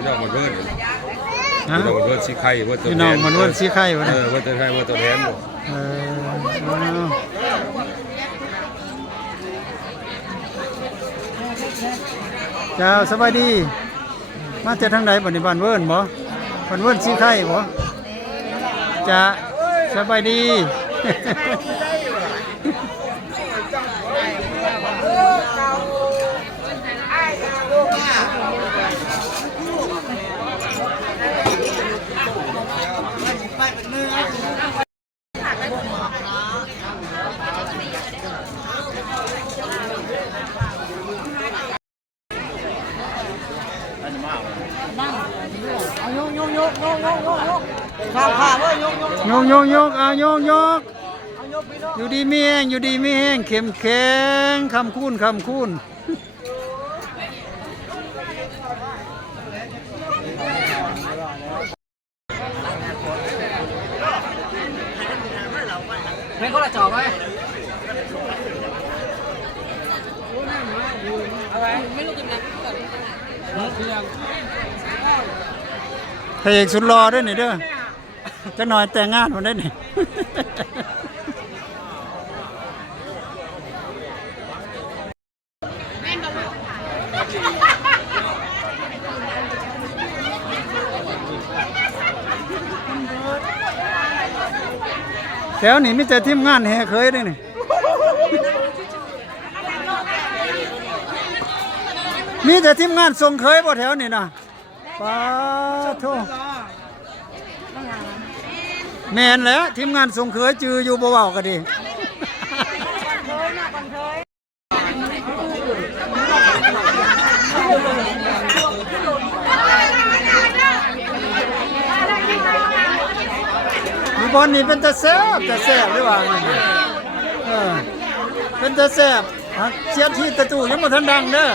พี่น้องมันเวิร์ดพี่น้องมันเวิร์ดสีไข่เวิร์ดตัวแทน พี่น้องมันเวิร์ดสีไข่วะ เวิร์ดตัวไข่เวิร์ดตัวแทนเจ้าสบายดีมาจากทางไหนบ้านนี้บ้านเวิร์นบ่บ้านเวิร์นสีไข่บ่จะสบายดียกเอายกอยู่ดีมีแห้งอยู่ดีมีแห้งเข้มแข็งคำคูณไม่ก็ละจอกไหมไม่รู้กินอะไรพระเอกสุดรอด้วยนี่เด้อจะหน่อยแต่งงานมันได้นี่แถวนี้มีแต่ทีมงานแห่เคยด้วยนี่มีแต่ทีมงานส่งเคยบ่แถวนี้นะป้าโทแมนแล้วทีมงานส่งเคยจืออยู่บ่เว้าก็ดีมีบอลนี่เป็นตะแซ่บหรือว่าไงเป็นตะแซ่บเชียร์ที่ตะตู่ยังบ่ทันดังเด้อ